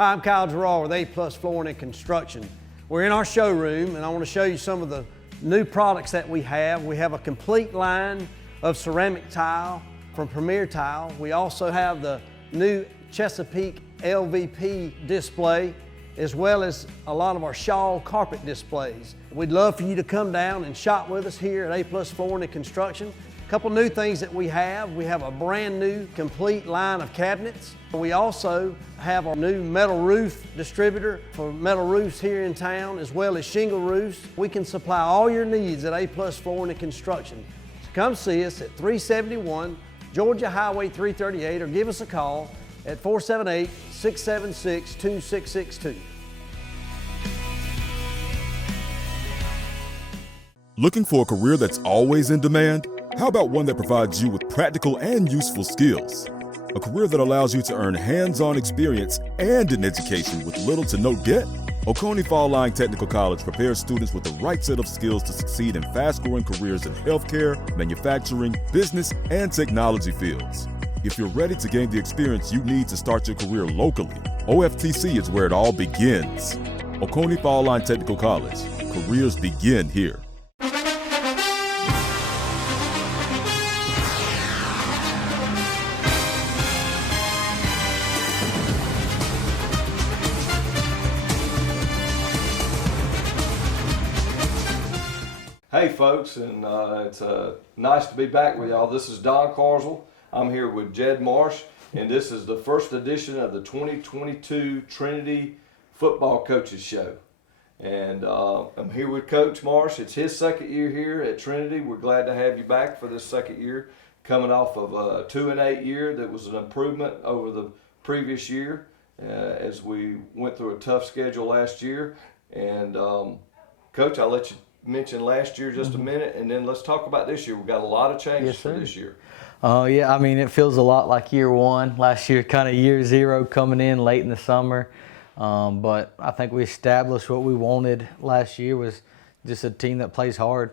Hi, I'm Kyle Gerard with A+ Flooring and Construction. We're in our showroom and I want to show you some of the new products that we have. We have a complete line of ceramic tile from Premier Tile. We also have the new Chesapeake LVP display, as well as a lot of our shawl carpet displays. We'd love for you to come down and shop with us here at A+ Flooring and Construction. A couple new things that we have a brand new complete line of cabinets. We also have our new metal roof distributor for metal roofs here in town, as well as shingle roofs. We can supply all your needs at A+ Flooring and Construction. So come see us at 371 Georgia Highway 338 or give us a call at 478-676-2662. Looking for a career that's always in demand? How about one that provides you with practical and useful skills? A career that allows you to earn hands-on experience and an education with little to no debt? Oconee Fall Line Technical College prepares students with the right set of skills to succeed in fast-growing careers in healthcare, manufacturing, business, and technology fields. If you're ready to gain the experience you need to start your career locally, OFTC is where it all begins. Oconee Fall Line Technical College. Careers begin here. Hey folks, and it's nice to be back with y'all. This is Don Carswell. I'm here with Jed Marsh, and this is the first edition of the 2022 Trinity Football Coaches Show. And I'm here with Coach Marsh. It's his second year here at Trinity. We're glad to have you back for this second year, coming off of a 2-8 year that was an improvement over the previous year as we went through a tough schedule last year. And Coach, I'll let you mention last year just a minute, and then let's talk about this year. We've got a lot of changes for this year. Yeah, I mean, it feels a lot like year one. Last year, kind of year zero coming in late in the summer. But I think we established what we wanted last year was just a team that plays hard,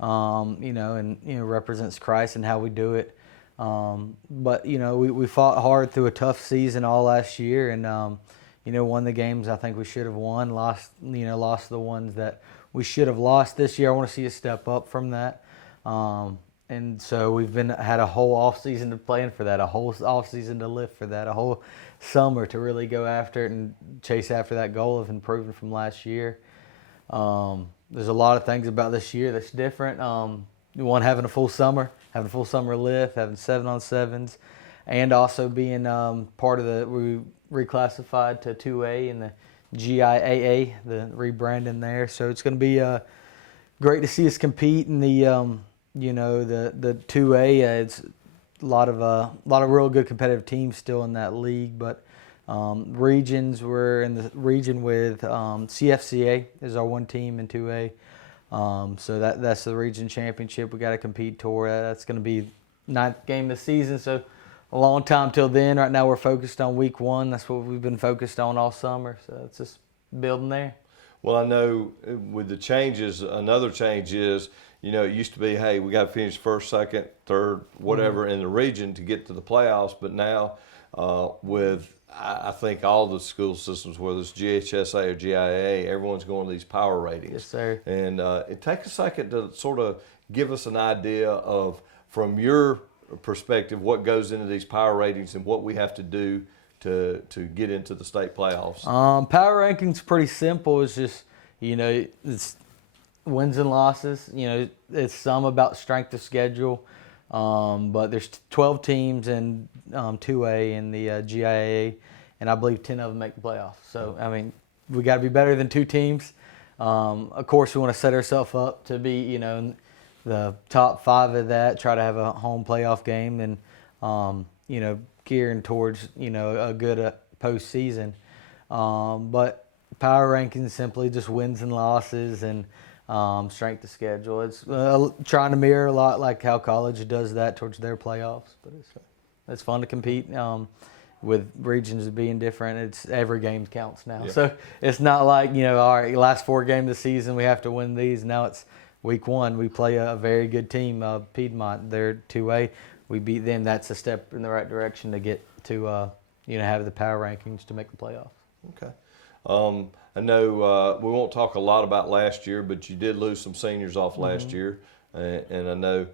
and represents Christ and how we do it. But we fought hard through a tough season all last year, and won the games I think we should have won. Lost the ones that we should have lost this year. I want to see a step up from that. And so we've had a whole off season to plan for that, a whole off season to live for that, a whole summer to really go after it and chase after that goal of improving from last year. There's a lot of things about this year that's different. One, having a full summer lift, having 7-on-7s, and also being part of we reclassified to 2A in the GIAA, the rebranding there. So it's going to be great to see us compete in the the 2A. It's a lot of real good competitive teams still in that league, but regions, we're in the region with CFCA is our one team in 2A. So that's the region championship. We got to compete toward that. That's going to be 9th game of the season. So a long time till then. Right now we're focused on week 1. That's what we've been focused on all summer. So it's just building there. Well, I know with the changes, another change is, it used to be, hey, we got to finish first, second, third, whatever in the region to get to the playoffs. But now I think all the school systems, whether it's GHSA or GIA, everyone's going to these power ratings. Yes, sir. And it takes a second to sort of give us an idea of, from your perspective, what goes into these power ratings and what we have to do to get into the state playoffs. Power ranking's pretty simple. It's just it's wins and losses. It's some about strength of schedule, but there's 12 teams in 2A in the GIAA, and I believe 10 of them make the playoffs. So I mean, we got to be better than 2 teams. Of course, we want to set ourselves up to be in the top 5 of that, try to have a home playoff game, and gearing towards a good postseason. But power rankings simply just wins and losses and strength of schedule. It's trying to mirror a lot like how college does that towards their playoffs. But it's fun to compete. With regions being different, it's every game counts now. Yeah. So it's not like all right, last 4 games of the season we have to win these. Now it's week 1, we play a very good team, Piedmont. They're 2A. We beat them. That's a step in the right direction to get to, have the power rankings to make the playoffs. Okay. I know we won't talk a lot about last year, but you did lose some seniors off last year, and I know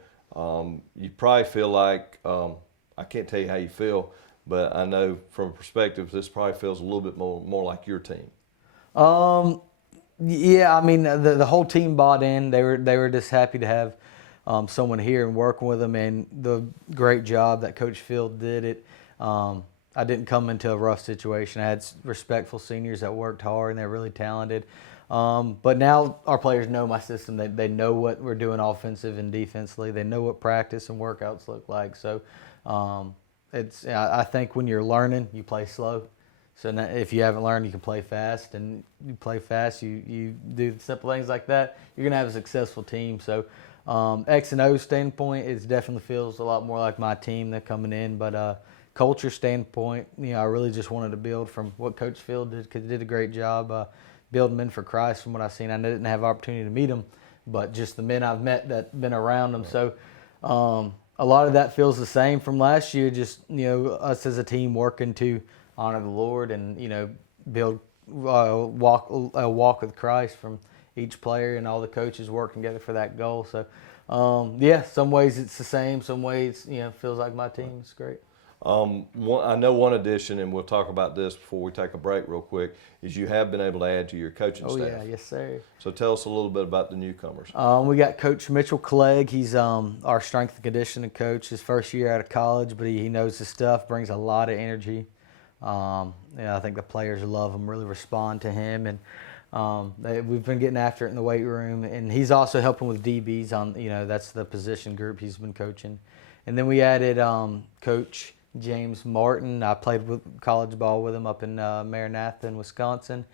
you probably feel like I can't tell you how you feel, but I know from a perspective this probably feels a little bit more like your team. Yeah, I mean the whole team bought in. They were just happy to have someone here and working with them, and the great job that Coach Field did it. I didn't come into a rough situation. I had respectful seniors that worked hard and they're really talented. But now our players know my system. They know what we're doing offensive and defensively. They know what practice and workouts look like. So I think when you're learning, you play slow. So now, if you haven't learned, you can play fast. And you play fast, you do simple things like that, you're going to have a successful team. So X and O standpoint, it definitely feels a lot more like my team that's coming in. But culture standpoint, I really just wanted to build from what Coach Field did, because he did a great job building men for Christ from what I've seen. I didn't have opportunity to meet them, but just the men I've met that been around them. So a lot of that feels the same from last year, just, us as a team working to honor the Lord and, build walk with Christ from each player, and all the coaches working together for that goal. So, some ways it's the same. Some ways, it feels like my team. It's great. I know one addition, and we'll talk about this before we take a break real quick, is you have been able to add to your coaching staff. Oh, yeah. Yes, sir. So tell us a little bit about the newcomers. We got Coach Mitchell Clegg. He's our strength and conditioning coach. His first year out of college, but he knows his stuff, brings a lot of energy. I think the players love him, really respond to him, and we've been getting after it in the weight room. And he's also helping with DBs on, that's the position group he's been coaching. And then we added Coach James Martin. I played with college ball with him up in Maranatha in Wisconsin.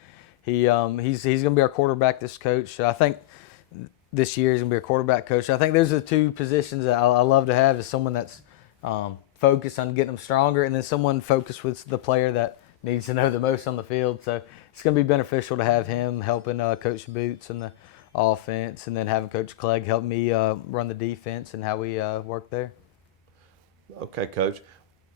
He's going to be our quarterback this coach. So I think this year he's going to be our quarterback coach. I think those are the two positions that I love to have, is someone that's focused on getting them stronger, and then someone focused with the player that needs to know the most on the field. So it's going to be beneficial to have him helping Coach Boots in the offense, and then having Coach Clegg help me run the defense and how we work there. Okay, Coach.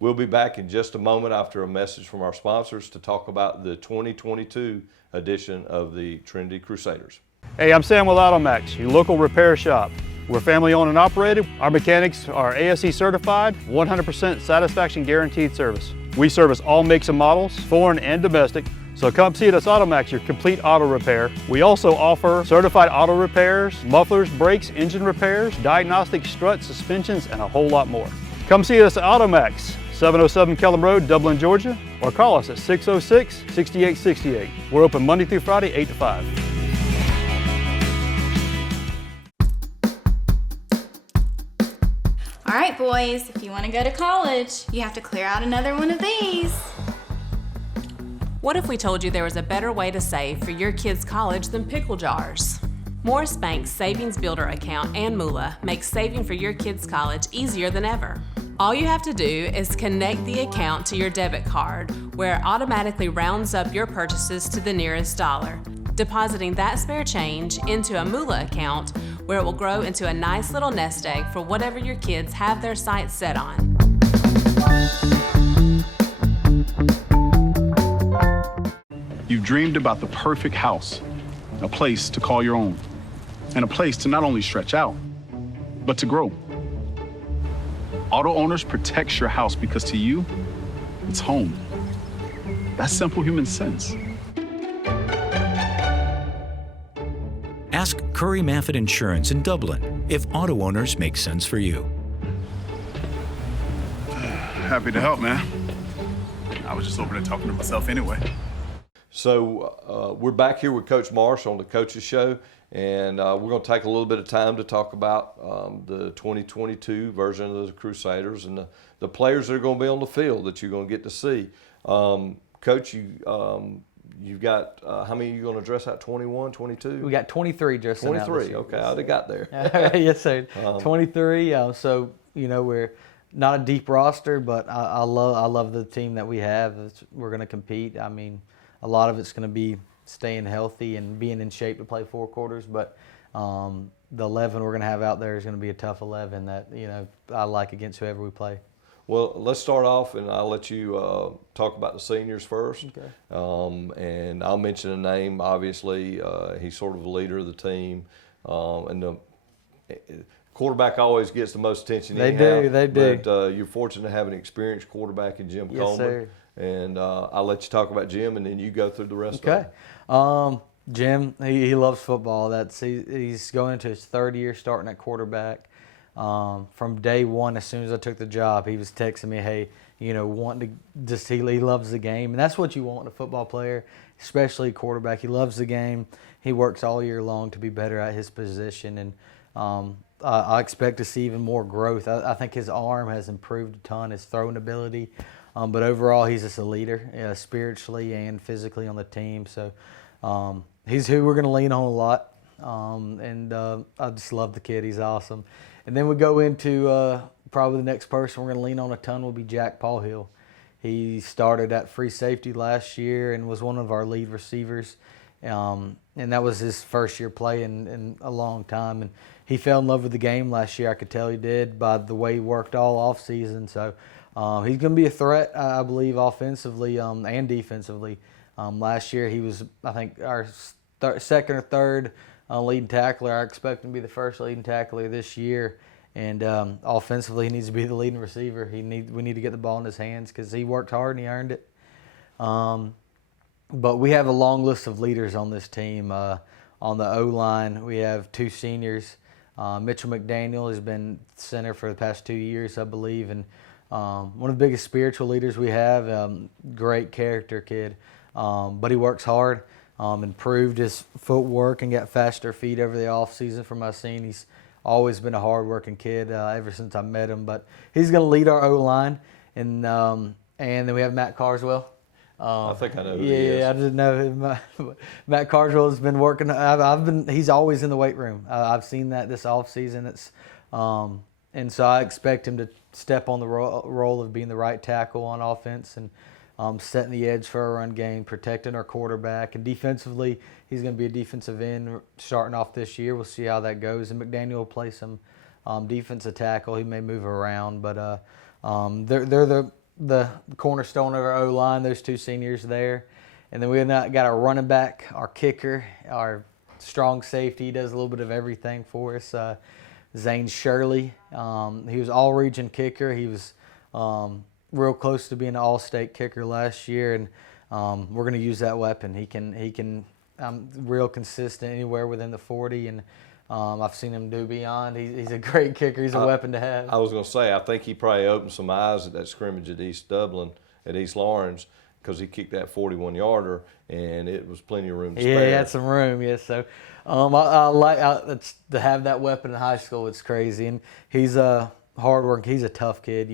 We'll be back in just a moment after a message from our sponsors to talk about the 2022 edition of the Trinity Crusaders. Hey, I'm Sam with Automax, your local repair shop. We're family owned and operated. Our mechanics are ASE certified, 100% satisfaction guaranteed service. We service all makes and models, foreign and domestic. So come see us at Automax, your complete auto repair. We also offer certified auto repairs, mufflers, brakes, engine repairs, diagnostics, struts, suspensions, and a whole lot more. Come see us at Automax, 707 Kellum Road, Dublin, Georgia, or call us at 606-6868. We're open Monday through Friday, 8 to 5. All right, boys, if you want to go to college, you have to clear out another one of these. What if we told you there was a better way to save for your kids' college than pickle jars? Morris Bank's Savings Builder account and moolah makes saving for your kids' college easier than ever. All you have to do is connect the account to your debit card, where it automatically rounds up your purchases to the nearest dollar, depositing that spare change into a moolah account, where it will grow into a nice little nest egg for whatever your kids have their sights set on. You've dreamed about the perfect house, a place to call your own, and a place to not only stretch out, but to grow. Auto Owners protects your house because to you, it's home. That's simple human sense. Ask Curry Maffett Insurance in Dublin if Auto Owners make sense for you. Happy to help, man. I was just over there talking to myself anyway. So we're back here with Coach Marsh on the Coaches Show, and we're going to take a little bit of time to talk about the 2022 version of the Crusaders and the players that are going to be on the field that you're going to get to see. Coach, you've got, how many are you going to dress out, 21, 22? We got 23 dressing out. 23, okay, I'd have got there. Yes, sir. 23, so, we're not a deep roster, but I love the team that we have. We're going to compete. I mean, a lot of it's going to be staying healthy and being in shape to play 4 quarters, but the 11 we're going to have out there is going to be a tough 11 that, I like against whoever we play. Well, let's start off, and I'll let you talk about the seniors first. Okay. And I'll mention a name. Obviously, he's sort of the leader of the team, and the quarterback always gets the most attention. They do. But you're fortunate to have an experienced quarterback in Jim Coleman. Sir. And I'll let you talk about Jim, and then you go through the rest Okay. of it. Jim, he loves football. He's going into his 3rd year starting at quarterback. From day one, as soon as I took the job, he was texting me, hey, wanting to just, he loves the game. And that's what you want in a football player, especially a quarterback. He loves the game. He works all year long to be better at his position. And I expect to see even more growth. I think his arm has improved a ton, his throwing ability. But overall, he's just a leader, spiritually and physically on the team. So he's who we're going to lean on a lot. I just love the kid. He's awesome. And then we go into probably the next person we're going to lean on a ton will be Jack Paulhill. He started at free safety last year and was one of our lead receivers. And that was his first year playing in a long time. And he fell in love with the game last year. I could tell he did by the way he worked all offseason. So he's going to be a threat, I believe, offensively and defensively. Last year he was, I think, our second or third leading tackler. I expect him to be the first leading tackler this year. And offensively, he needs to be the leading receiver. We need to get the ball in his hands because he worked hard and he earned it. But we have a long list of leaders on this team. On the O-line, we have 2 seniors. Mitchell McDaniel has been center for the past 2 years, I believe, and one of the biggest spiritual leaders we have. Great character kid, but he works hard. Improved his footwork and got faster feet over the offseason from my scene. He's always been a hard-working kid ever since I met him. But he's going to lead our O-line, and then we have Matt Carswell. I think I know who he is. I didn't know him. Matt Carswell has been working. He's always in the weight room. I've seen that this offseason. And so I expect him to step on the role of being the right tackle on offense and setting the edge for our run game, protecting our quarterback. And defensively, he's going to be a defensive end starting off this year. We'll see how that goes. And McDaniel will play some defensive tackle. He may move around, but they're the cornerstone of our O-line, those 2 seniors there. And then we've got our running back, our kicker, our strong safety. He does a little bit of everything for us. Zane Shirley, he was all-region kicker. He was real close to being an all-state kicker last year, and we're going to use that weapon. He can real consistent anywhere within the 40, and I've seen him do beyond. He's a great kicker. He's a weapon to have. I was going to say, I think he probably opened some eyes at that scrimmage at East Dublin, at East Lawrence, because he kicked that 41-yarder, and it was plenty of room to spare. Yeah, he had some room, yes. So I like to have that weapon in high school. It's crazy. And he's hard work. He's a tough kid,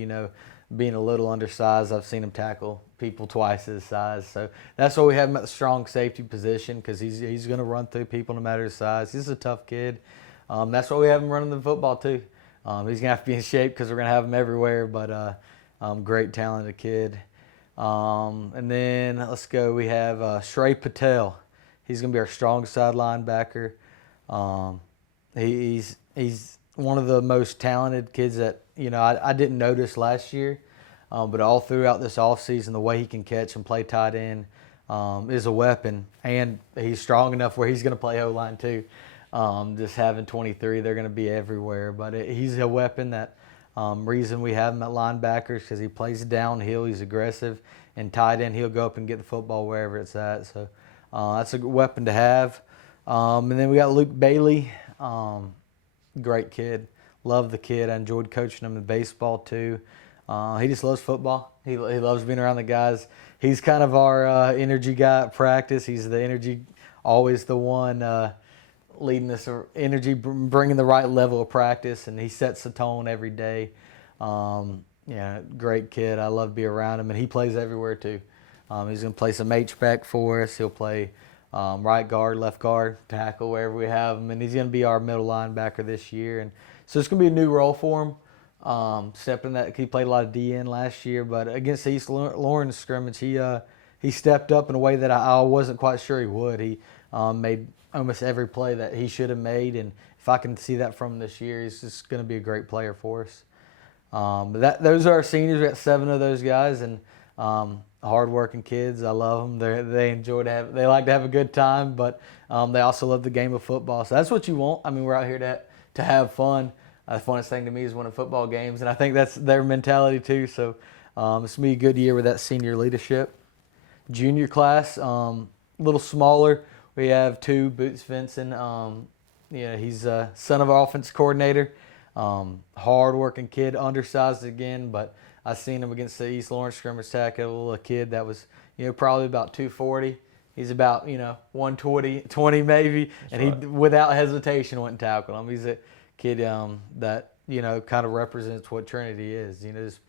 being a little undersized. I've seen him tackle people twice his size. So that's why we have him at the strong safety position, because he's going to run through people no matter his size. He's a tough kid. That's why we have him running the football too. He's going to have to be in shape because we're going to have him everywhere, but great talented kid. And then let's go. We have Shrey Patel. He's going to be our strong side linebacker. He's one of the most talented kids that I didn't notice last year, but all throughout this offseason, the way he can catch and play tight end is a weapon, and he's strong enough where he's going to play O-line too. Just having 23, they're going to be everywhere, but he's a weapon. That reason we have him at linebackers because he plays downhill, he's aggressive, and tight end he'll go up and get the football wherever it's at. So that's a good weapon to have. And then we got Luke Bailey, great kid. Love the kid. I enjoyed coaching him in baseball too. He just loves football. He loves being around the guys. He's kind of our energy guy at practice. He's the energy, always the one leading us, energy, bringing the right level of practice, and he sets the tone every day. Great kid. I love to be around him, and he plays everywhere too. He's going to play some H-back for us. He'll play right guard, left guard, tackle, wherever we have him, and he's going to be our middle linebacker this year. And so it's going to be a new role for him. Stepping that, he played a lot of DN last year, but against the East Lawrence scrimmage, he stepped up in a way that I wasn't quite sure he would. He made almost every play that he should have made, and if I can see that from him this year, he's just going to be a great player for us. But those are our seniors. We got 7 of those guys, and hard-working kids. I love them. They like to have a good time, but they also love the game of football. So that's what you want. I mean, we're out here to have fun. The funnest thing to me is winning football games, and I think that's their mentality too. So it's going to be a good year with that senior leadership. Junior class, a little smaller. We have 2, Boots Vinson. He's a son of our offense coordinator. Hard-working kid, undersized again, but I seen him against the East Lawrence scrimmage tackle, a kid that was, probably about 240. He's about, 120 maybe, and he, without hesitation, went and tackled him. He's a kid that, kind of represents what Trinity is, just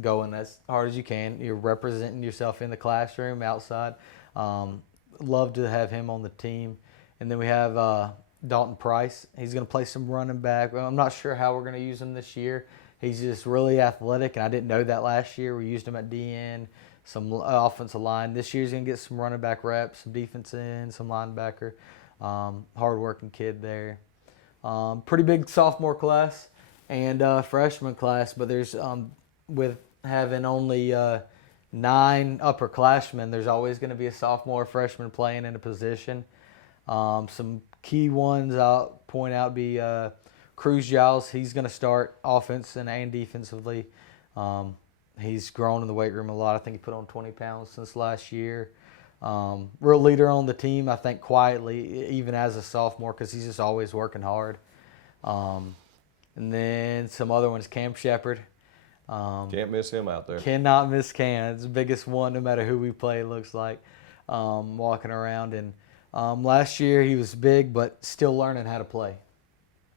going as hard as you can. You're representing yourself in the classroom, outside. Love to have him on the team. And then we have Dalton Price. He's going to play some running back. I'm not sure how we're going to use him this year. He's just really athletic, and I didn't know that last year. We used him at DN, some offensive line. This year he's going to get some running back reps, some defense end, some linebacker. Hard-working kid there. Pretty big sophomore class and freshman class, but there's with having only 9 upperclassmen, there's always going to be a sophomore or freshman playing in a position. Some key ones I'll point out be Cruz Giles. He's going to start offense and defensively. He's grown in the weight room a lot. I think he put on 20 pounds since last year. Real leader on the team, I think, quietly, even as a sophomore, because he's just always working hard. And then some other ones, Cam Shepard. Can't miss him out there. Cannot miss Cam. It's the biggest one, no matter who we play, it looks like, walking around. And last year he was big, but still learning how to play.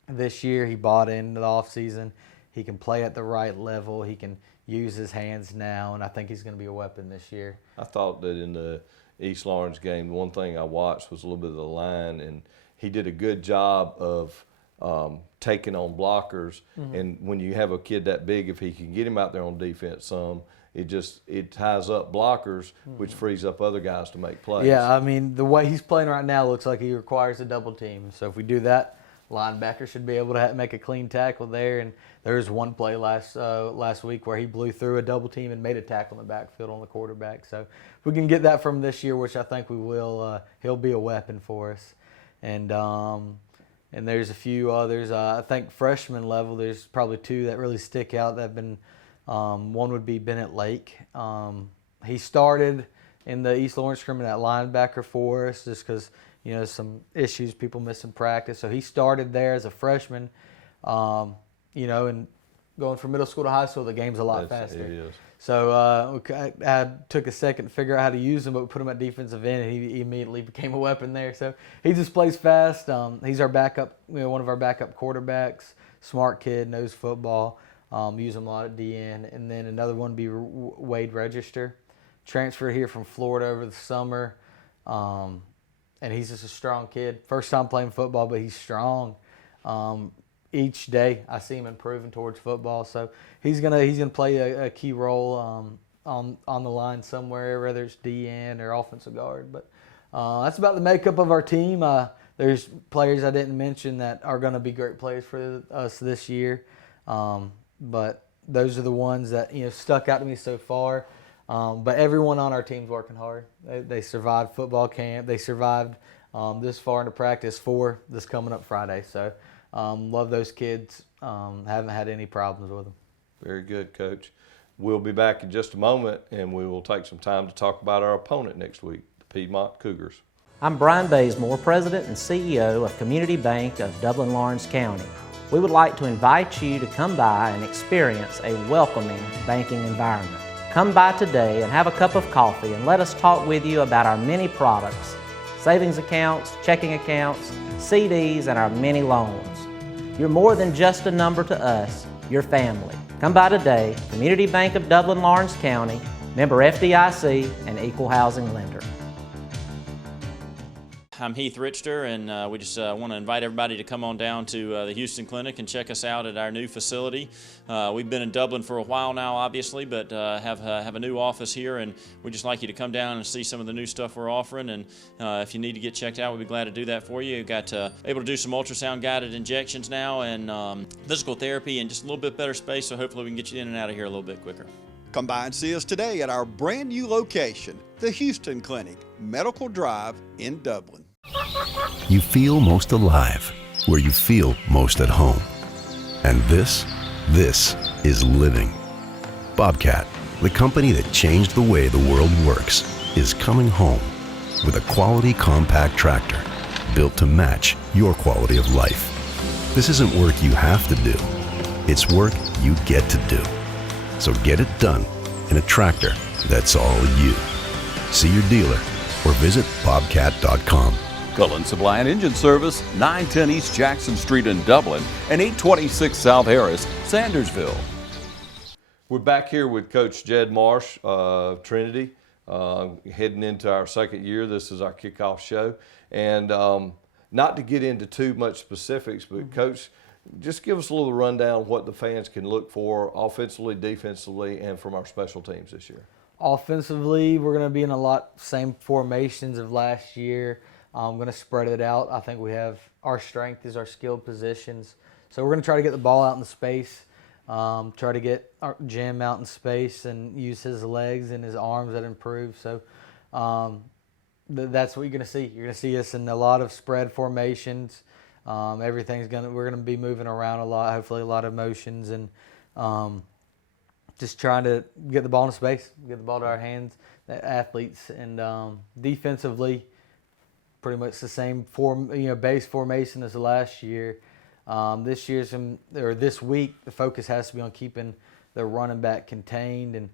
This year he bought into the offseason. He can play at the right level. He can use his hands now, and I think he's going to be a weapon this year. I thought that in the East Lawrence game, the one thing I watched was a little bit of the line, and he did a good job of taking on blockers. Mm-hmm. And when you have a kid that big, if he can get him out there on defense some, it ties up blockers, which frees up other guys to make plays. Yeah, I mean, the way he's playing right now looks like he requires a double team. So if we do that, linebacker should be able to make a clean tackle there. And there was one play last week where he blew through a double team and made a tackle in the backfield on the quarterback. So if we can get that from this year, which I think we will, he'll be a weapon for us. And there's a few others. I think freshman level, there's probably 2 that really stick out that have been. One would be Bennett Lake. He started in the East Lawrence scrimmage at linebacker for us just because, some issues, people missing practice. So he started there as a freshman, and going from middle school to high school, the game's a lot faster. It is. So I took a second to figure out how to use him, but we put him at defensive end, and he immediately became a weapon there. So he just plays fast. He's our backup, one of our backup quarterbacks. Smart kid, knows football. Use him a lot at DN. And then another one would be Wade Register. Transferred here from Florida over the summer. And he's just a strong kid. First time playing football, but he's strong. Each day I see him improving towards football. So he's gonna play a key role on the line somewhere, whether it's DN or offensive guard. But that's about the makeup of our team. There's players I didn't mention that are going to be great players for us this year. But those are the ones that stuck out to me so far. But everyone on our team's working hard. They survived football camp. They survived this far into practice for this coming up Friday. So love those kids. Haven't had any problems with them. Very good, Coach. We'll be back in just a moment, and we will take some time to talk about our opponent next week, the Piedmont Cougars. I'm Brian Bazemore, President and CEO of Community Bank of Dublin-Lawrence County. We would like to invite you to come by and experience a welcoming banking environment. Come by today and have a cup of coffee and let us talk with you about our many products, savings accounts, checking accounts, CDs, and our many loans. You're more than just a number to us, you're family. Come by today, Community Bank of Dublin-Lawrence County, member FDIC, and equal housing lender. I'm Heath Richter, and we just want to invite everybody to come on down to the Houston Clinic and check us out at our new facility. We've been in Dublin for a while now, obviously, but have a new office here, and we'd just like you to come down and see some of the new stuff we're offering. And if you need to get checked out, we'd be glad to do that for you. We've got able to do some ultrasound guided injections now, and physical therapy, and just a little bit better space, so hopefully we can get you in and out of here a little bit quicker. Come by and see us today at our brand new location, the Houston Clinic, Medical Drive in Dublin. You feel most alive where you feel most at home. And this is living. Bobcat, the company that changed the way the world works, is coming home with a quality compact tractor built to match your quality of life. This isn't work you have to do. It's work you get to do. So get it done in a tractor that's all you. See your dealer or visit bobcat.com. Cullen Supply and Engine Service, 910 East Jackson Street in Dublin and 826 South Harris, Sandersville. We're back here with Coach Jed Marsh of Trinity, heading into our second year. This is our kickoff show. And not to get into too much specifics, but Coach, just give us a little rundown of what the fans can look for offensively, defensively, and from our special teams this year. Offensively, we're going to be in a lot same formations of last year. I'm going to spread it out. I think we have our strength is our skilled positions. So we're going to try to get the ball out in the space, try to get our Jim out in space and use his legs and his arms that improve. So that's what you're going to see. You're going to see us in a lot of spread formations. We're going to be moving around a lot, hopefully a lot of motions, and just trying to get the ball in space, get the ball to our hands, the athletes. And defensively, pretty much the same base formation as last year. This week, the focus has to be on keeping the running back contained and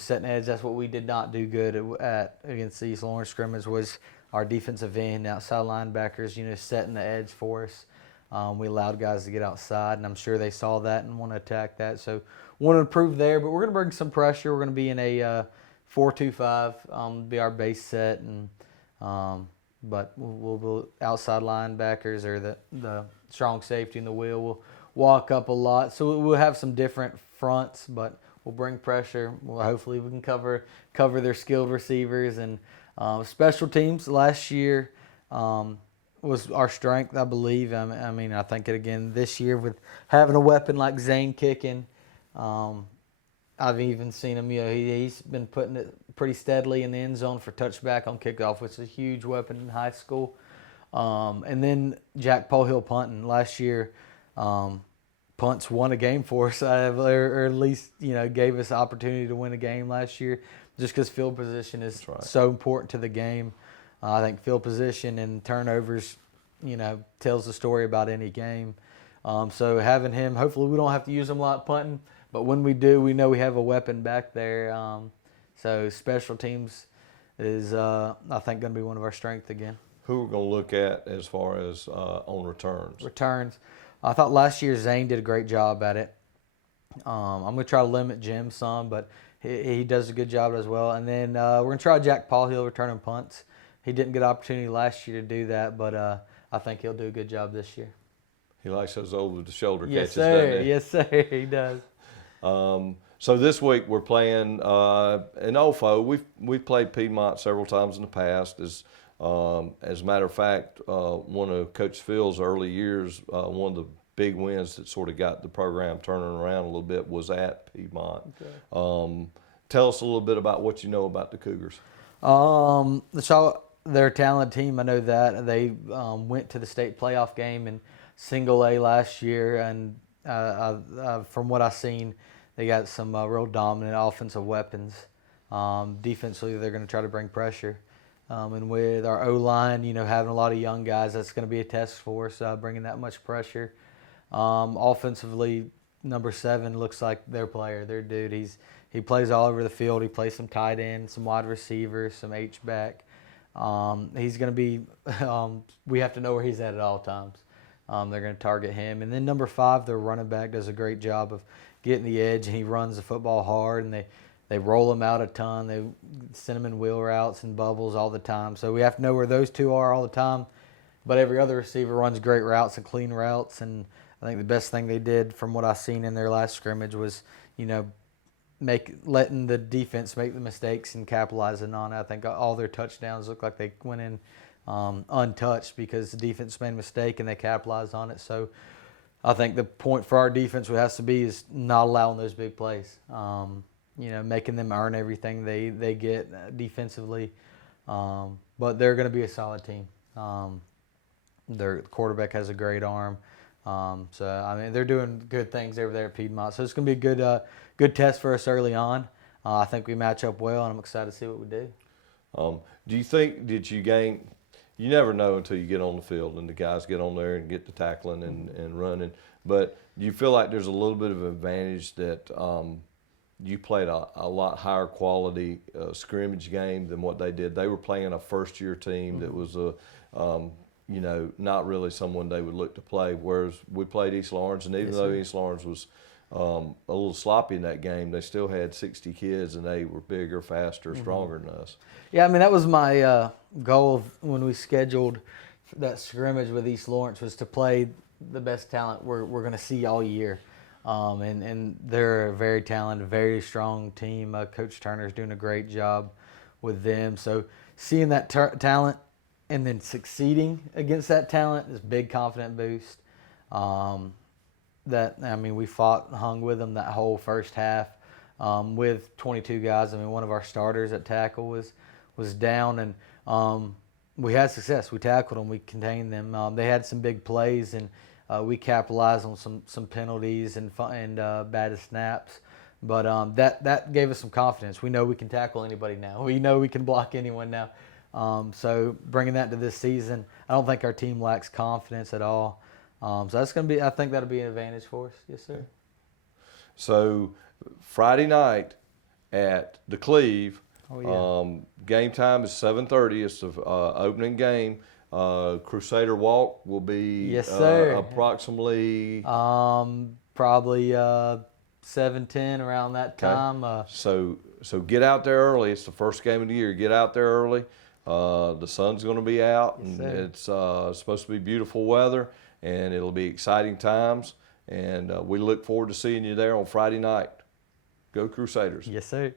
setting edge. That's what we did not do good at against the East Lawrence scrimmage, was our defensive end, outside linebackers, setting the edge for us. We allowed guys to get outside, and I'm sure they saw that and want to attack that. So want to improve there, but we're going to bring some pressure. We're going to be in a 4-2-5, be our base set, and but we'll outside linebackers or the strong safety in the wheel will walk up a lot. So we'll have some different fronts, but we'll bring pressure. Hopefully we can cover their skilled receivers. And special teams last year was our strength, I believe. I think it again this year with having a weapon like Zane kicking. I've even seen him, he's been putting it pretty steadily in the end zone for touchback on kickoff, which is a huge weapon in high school. And then Jack Pohill punting. Last year, punts won a game for us, or at least gave us the opportunity to win a game last year, just because field position is so important to the game. I think field position and turnovers, tells the story about any game. So having him, hopefully we don't have to use him a lot punting, but when we do, we know we have a weapon back there. So special teams is, I think, going to be one of our strengths again. Who we're going to look at as far as on returns? Returns. I thought last year Zane did a great job at it. I'm going to try to limit Jim some, but he does a good job as well. And then we're going to try Jack Paul returning punts. He didn't get an opportunity last year to do that, but I think he'll do a good job this year. He likes those over-the-shoulder catches, doesn't he? Yes, sir, he does. So this week we're playing in Ofo. We've played Piedmont several times in the past. As a matter of fact, one of Coach Phil's early years, one of the big wins that sort of got the program turning around a little bit was at Piedmont. Okay. Tell us a little bit about what you know about the Cougars. They're a talented team. I know that. They went to the state playoff game in Single A last year, and from what I've seen, they got some real dominant offensive weapons. Defensively, they're going to try to bring pressure. And with our O-line, having a lot of young guys, that's going to be a test for us, bringing that much pressure. Offensively, number 7 looks like their player, their dude. He plays all over the field. He plays some tight end, some wide receivers, some H-back. He's going to be we have to know where he's at all times. They're going to target him. And then number 5, their running back, does a great job of getting the edge, and he runs the football hard, and they They roll them out a ton. They cinnamon wheel routes and bubbles all the time. So we have to know where those two are all the time. But every other receiver runs great routes and clean routes. And I think the best thing they did from what I've seen in their last scrimmage was, letting the defense make the mistakes and capitalizing on it. I think all their touchdowns look like they went in untouched because the defense made a mistake and they capitalized on it. So I think the point for our defense has to be is not allowing those big plays. Making them earn everything they get defensively. But they're going to be a solid team. Their quarterback has a great arm. They're doing good things over there at Piedmont. So it's going to be a good test for us early on. I think we match up well, and I'm excited to see what we do. Do you think, you never know until you get on the field and the guys get on there and get to tackling and running, but do you feel like there's a little bit of advantage that you played a lot higher quality scrimmage game than what they did? They were playing a first-year team that was not really someone they would look to play, whereas we played East Lawrence, and even though East Lawrence was a little sloppy in that game, they still had 60 kids, and they were bigger, faster, stronger than us. Yeah, that was my goal when we scheduled that scrimmage with East Lawrence, was to play the best talent we're going to see all year. And they're a very talented, very strong team. Coach Turner's doing a great job with them. So seeing that talent and then succeeding against that talent is a big confident boost. We fought and hung with them that whole first half with 22 guys. One of our starters at tackle was down, and we had success. We tackled them. We contained them. They had some big plays, and we capitalized on some penalties and bad snaps. But that gave us some confidence. We know we can tackle anybody now. We know we can block anyone now. So bringing that to this season, I don't think our team lacks confidence at all. So that's going to be, I think that'll be an advantage for us. Yes, sir. So Friday night at the Cleve, game time is 7:30. It's the opening game. Crusader Walk will be yes, sir. Approximately probably 7:10 around that time. So get out there early. It's the first game of the year. Get out there early. The sun's going to be out, and it's supposed to be beautiful weather, and it'll be exciting times. And we look forward to seeing you there on Friday night. Go Crusaders. Yes, sir.